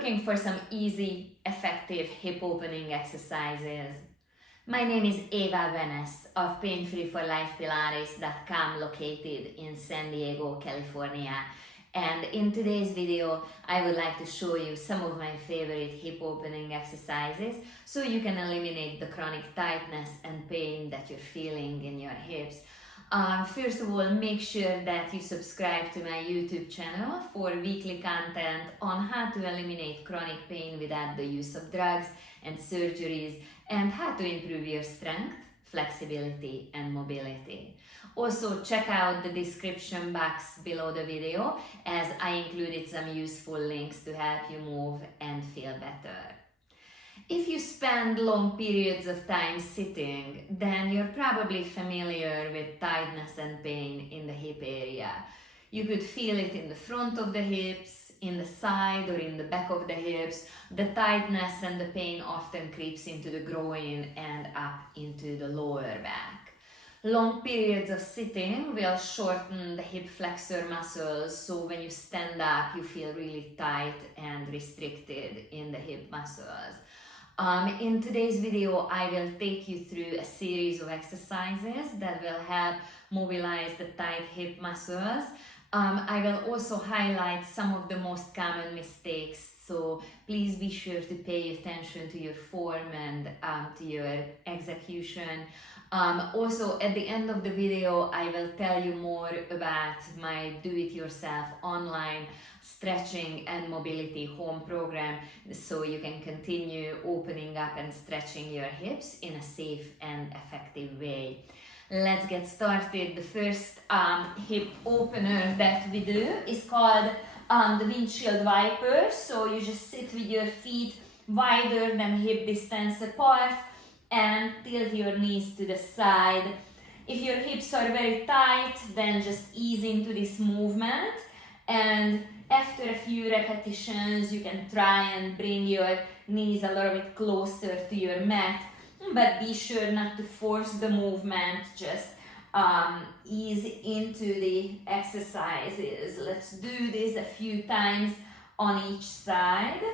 looking for some easy, effective hip opening exercises? My name is Eva Venes of painfreeforlifepilates.com, located in San Diego, California. And in today's video, I would like to show you some of my favorite hip opening exercises so you can eliminate the chronic tightness and pain that you're feeling in your hips. First of all, make sure that you subscribe to my YouTube channel for weekly content on how to eliminate chronic pain without the use of drugs and surgeries, and how to improve your strength, flexibility, and mobility. Also, check out the description box below the video, as I included some useful links to help you move and feel better. If you spend long periods of time sitting, then you're probably familiar with tightness and pain in the hip area. You could feel it in the front of the hips, in the side or in the back of the hips. The tightness and the pain often creeps into the groin and up into the lower back. Long periods of sitting will shorten the hip flexor muscles, so when you stand up, you feel really tight and restricted in the hip muscles. In today's video, I will take you through a series of exercises that will help mobilize the tight hip muscles. I will also highlight some of the most common mistakes, so please be sure to pay attention to your form and to your execution. Also, at the end of the video, I will tell you more about my do-it-yourself online stretching and mobility home program, so you can continue opening up and stretching your hips in a safe and effective way. Let's get started. The first hip opener that we do is called the Windshield Wipers. So you just sit with your feet wider than hip distance apart and tilt your knees to the side. If your hips are very tight, then just ease into this movement, and after a few repetitions you can try and bring your knees a little bit closer to your mat, but be sure not to force the movement. Just ease into the exercises. Let's do this a few times on each side.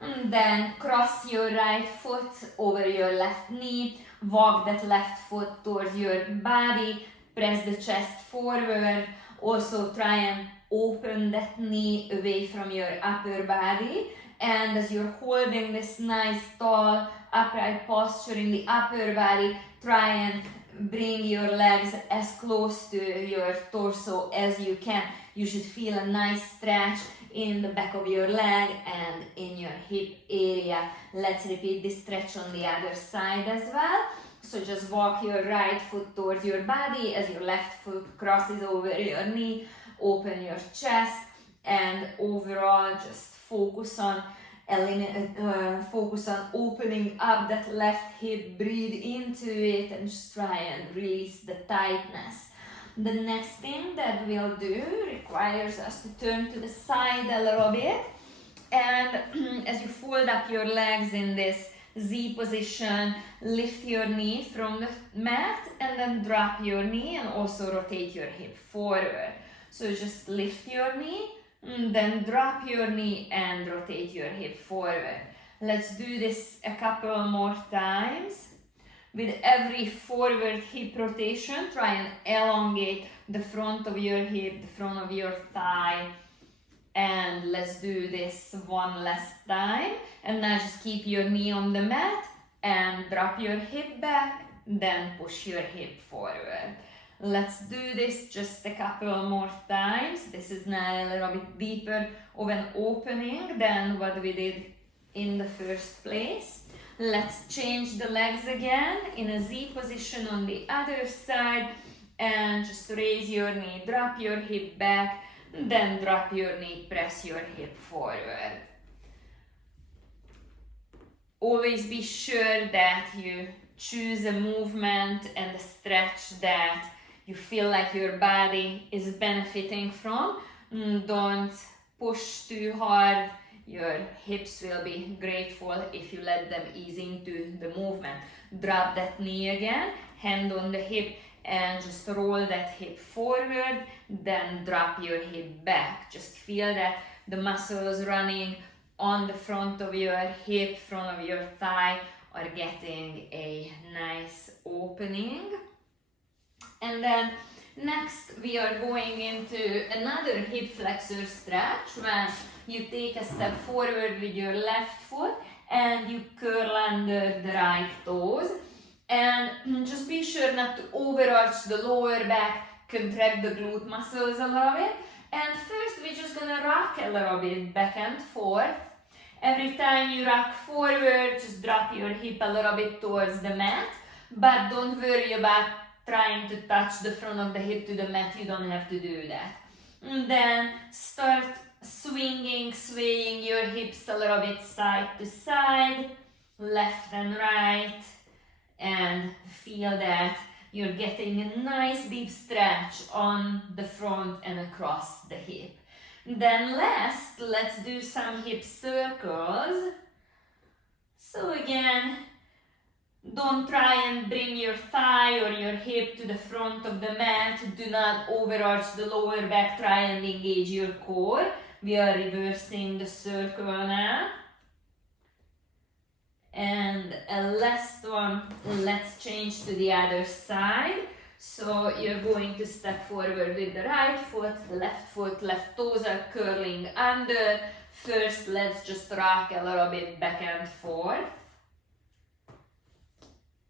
And then cross your right foot over your left knee, walk that left foot towards your body, press the chest forward. Also try and open that knee away from your upper body, and as you're holding this nice tall upright posture in the upper body, try and bring your legs as close to your torso as you can. You should feel a nice stretch in the back of your leg and in your hip area. Let's repeat this stretch on the other side as well. So just walk your right foot towards your body as your left foot crosses over your knee. Open your chest, and overall just focus on opening up that left hip. Breathe into it and just try and release the tightness. The next thing that we'll do requires us to turn to the side a little bit, and as you fold up your legs in this Z position, lift your knee from the mat and then drop your knee, and also rotate your hip forward. So just lift your knee, then drop your knee and rotate your hip forward. Let's do this a couple more times. With every forward hip rotation, try and elongate the front of your hip, the front of your thigh. And let's do this one last time. And now just keep your knee on the mat and drop your hip back, then push your hip forward. Let's do this just a couple more times. This is now a little bit deeper of an opening than what we did in the first place. Let's change the legs again in a Z position on the other side, and just raise your knee, drop your hip back, then drop your knee, press your hip forward. Always be sure that you choose a movement and a stretch that you feel like your body is benefiting from. Don't push too hard. Your hips will be grateful if you let them ease into the movement. Drop that knee again, hand on the hip, and just roll that hip forward, then drop your hip back. Just feel that the muscles running on the front of your hip, front of your thigh are getting a nice opening. And then next we are going into another hip flexor stretch where you take a step forward with your left foot and you curl under the right toes. And just be sure not to overarch the lower back, contract the glute muscles a little bit. And first we're just gonna rock a little bit back and forth. Every time you rock forward, just drop your hip a little bit towards the mat, but don't worry about trying to touch the front of the hip to the mat, you don't have to do that. And then start swinging, swaying your hips a little bit side to side, left and right, and feel that you're getting a nice deep stretch on the front and across the hip. Then last, let's do some hip circles. So again, don't try and bring your thigh or your hip to the front of the mat. Do not overarch the lower back, try and engage your core. We are reversing the circle now. And a last one, let's change to the other side. So you're going to step forward with the right foot, left toes are curling under. First, let's just rock a little bit back and forth.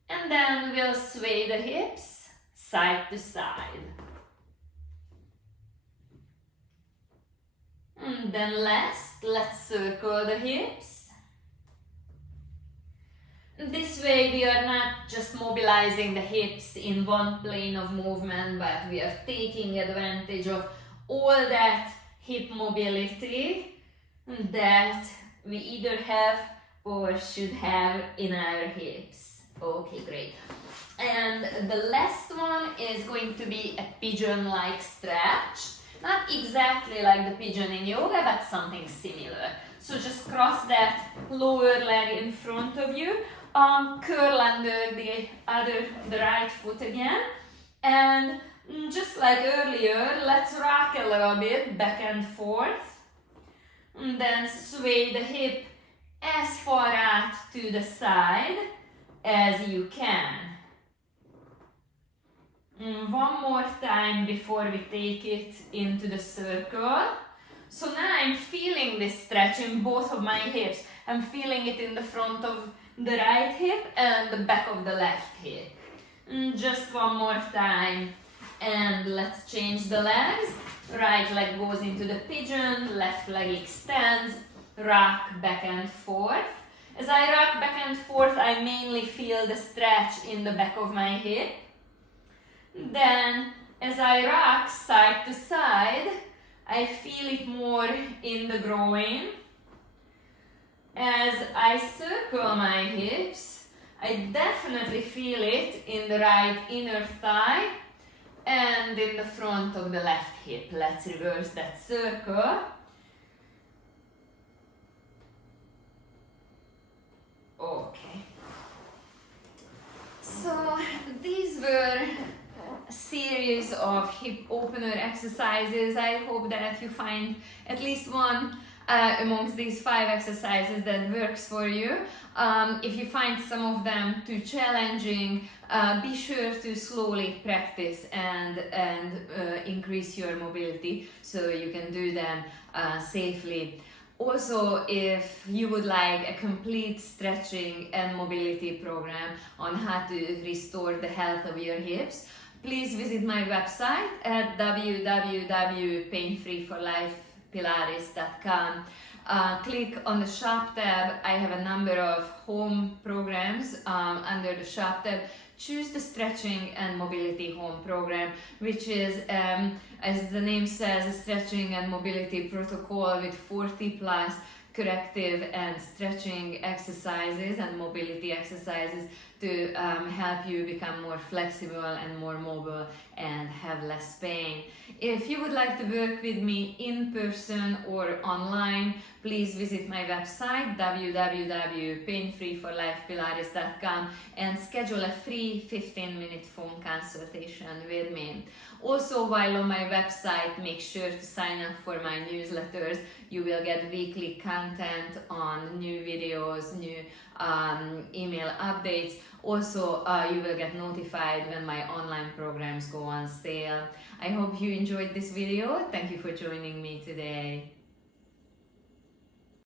And then we'll sway the hips side to side. And then last, let's circle the hips. This way we are not just mobilizing the hips in one plane of movement, but we are taking advantage of all that hip mobility that we either have or should have in our hips. Okay, great. And the last one is going to be a pigeon-like stretch. Not exactly like the pigeon in yoga, but something similar. So just cross that lower leg in front of you. Curl under the right foot again, and just like earlier, let's rock a little bit back and forth, and then sway the hip as far out to the side as you can. One more time before we take it into the circle. So now I'm feeling this stretch in both of my hips. I'm feeling it in the front of the right hip and the back of the left hip. Just one more time, and let's change the legs. Right leg goes into the pigeon, left leg extends, rock back and forth. As I rock back and forth, I mainly feel the stretch in the back of my hip. Then as I rock side to side, I feel it more in the groin. As I circle my hips, I definitely feel it in the right inner thigh and in the front of the left hip. Let's reverse that circle. Okay. So these were a series of hip opener exercises. I hope that you find at least one amongst these 5 exercises that works for you. If you find some of them too challenging, be sure to slowly practice and increase your mobility so you can do them safely. Also, if you would like a complete stretching and mobility program on how to restore the health of your hips, please visit my website at www.painfreeforlifepilates.com. Click on the shop tab. I have a number of home programs under the shop tab. Choose the stretching and mobility home program, which is, as the name says, a stretching and mobility protocol with 40 plus corrective and stretching exercises and mobility exercises to help you become more flexible and more mobile and have less pain. If you would like to work with me in person or online, please visit my website www.painfreeforlifepilates.com and schedule a free 15-minute phone consultation with me. Also, while on my website, make sure to sign up for my newsletters. You will get weekly content on new videos, new email updates. Also, you will get notified when my online programs go on sale. I hope you enjoyed this video. Thank you for joining me today.